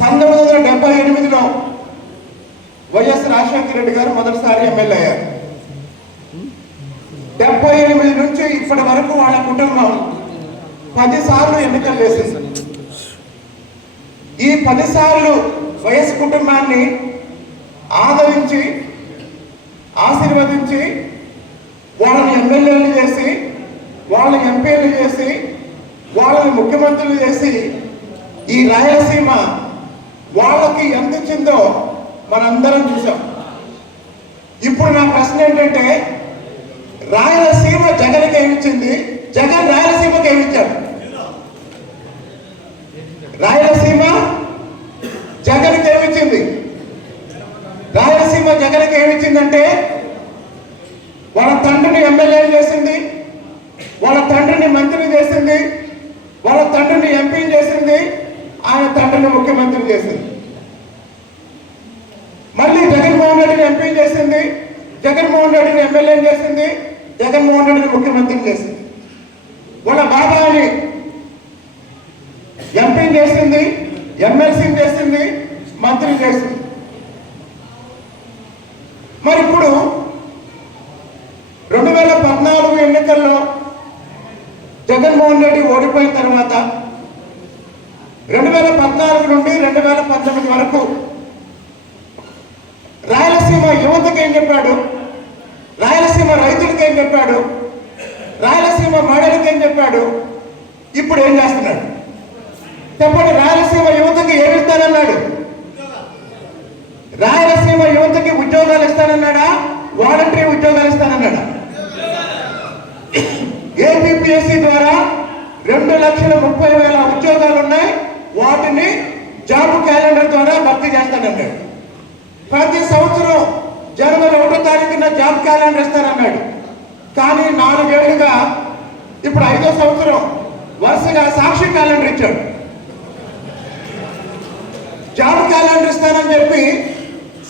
1978లో YS Rajasekhara Reddy గారు మొదటిసారి MLA అయ్యారు. 78 నుంచి ఇప్పటి వరకు వాళ్ళ కుటుంబం 10 సార్లు ఎన్నికలు వేసింది. ఈ 10 సార్లు వైఎస్ కుటుంబాన్ని ఆదరించి ఆశీర్వదించి వాళ్ళని ఎమ్మెల్యేలు చేసి వాళ్ళని ఎంపీలు చేసి వాళ్ళని ముఖ్యమంత్రులు చేసి ఈ రాయలసీమ వాళ్ళకి ఎంత ఇచ్చిందో మనందరం చూసాం. ఇప్పుడు నా ప్రశ్న ఏంటంటే, రాయలసీమ జగన్కి ఏమిచ్చింది, జగన్ రాయలసీమకి ఏమిచ్చాడు? రాయలసీమ జగన్కి ఏమిచ్చింది? రాయలసీమ జగన్కి ఏమిచ్చిందంటే వాళ్ళ తండ్రిని ఎమ్మెల్యేలు చేసింది, వాళ్ళ తండ్రిని మంత్రిని చేసింది, వాళ్ళ తండ్రిని ఎంపీని చేసింది, ఆయన తండ్రిని ముఖ్యమంత్రి చేసింది. మళ్ళీ జగన్మోహన్ రెడ్డిని ఎంపీ చేసింది, జగన్మోహన్ రెడ్డిని ఎమ్మెల్యే చేసింది, జగన్మోహన్ రెడ్డిని ముఖ్యమంత్రి చేసింది. వాళ్ళ బాబాని ఎంపీ చేసింది, ఎమ్మెల్సీ చేసింది, మంత్రి చేసింది. మరి ఇప్పుడు 2014 ఎన్నికల్లో జగన్మోహన్ రెడ్డి ఓడిపోయిన తర్వాత 2014 నుండి 2019 వరకు రాయలసీమ యువతకి ఏం చెప్పాడు, రాయలసీమ రైతులకి ఏం చెప్పాడు, రాయలసీమ మహిళలకి ఏం చెప్పాడు, ఇప్పుడు ఏం చేస్తున్నాడు చెప్పండి? రాయలసీమ యువతకి ఏమి ఇస్తానన్నాడు? రాయలసీమ యువతకి ఉద్యోగాలు ఇస్తానన్నాడా, వాలంటరీ ఉద్యోగాలు ఇస్తానన్నాడా? ఏపీపీఎస్సీ ద్వారా 2,30,000 ఉద్యోగాలు ఉన్నాయి, వాటిని జాబ్ క్యాలెండర్ ద్వారా భర్తీ చేస్తానన్నాడు. ప్రతి సంవత్సరం జనవరి 1వ తారీఖున జాబ్ క్యాలెండర్ ఇస్తానన్నాడు. కానీ 4 ఏళ్లుగా ఇప్పుడు 5వ సంవత్సరం వరుసగా సాక్షి క్యాలెండర్ ఇచ్చాడు. జాబ్ క్యాలెండర్ ఇస్తానని చెప్పి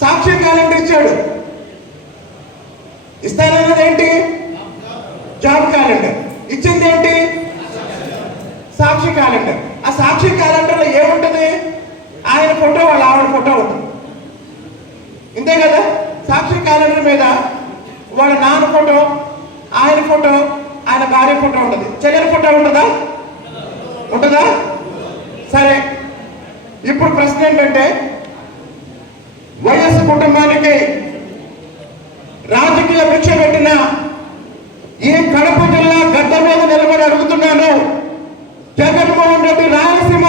సాక్షి క్యాలెండర్ ఇచ్చాడు. ఇస్తానన్నది ఏంటి? Job calendar. ఇచ్చింది ఏంటి? సాక్షి క్యాలెండర్. ఆ సాక్షి క్యాలెండర్లో ఏముంటుంది? ఆయన ఫోటో, వాళ్ళ ఆవిడ ఫోటో ఉంటుంది, ఇంతే కదా. సాక్షి క్యాలెండర్ మీద వాళ్ళ నాన్న ఫోటో, ఆయన ఫోటో, ఆయన భార్య ఫోటో ఉంటుంది. చెల్లెల ఫోటో ఉంటుందా? ఉంటుందా? సరే, ఇప్పుడు ప్రశ్న ఏంటంటే, వైఎస్ కుటుంబానికి రాజకీయ భిక్ష పెట్టిన ఈ కడప జిల్లా గడ్డ మీద నిలబడి అడుగుతున్నాను, జగన్మోహన్ రెడ్డి రాయలసీమ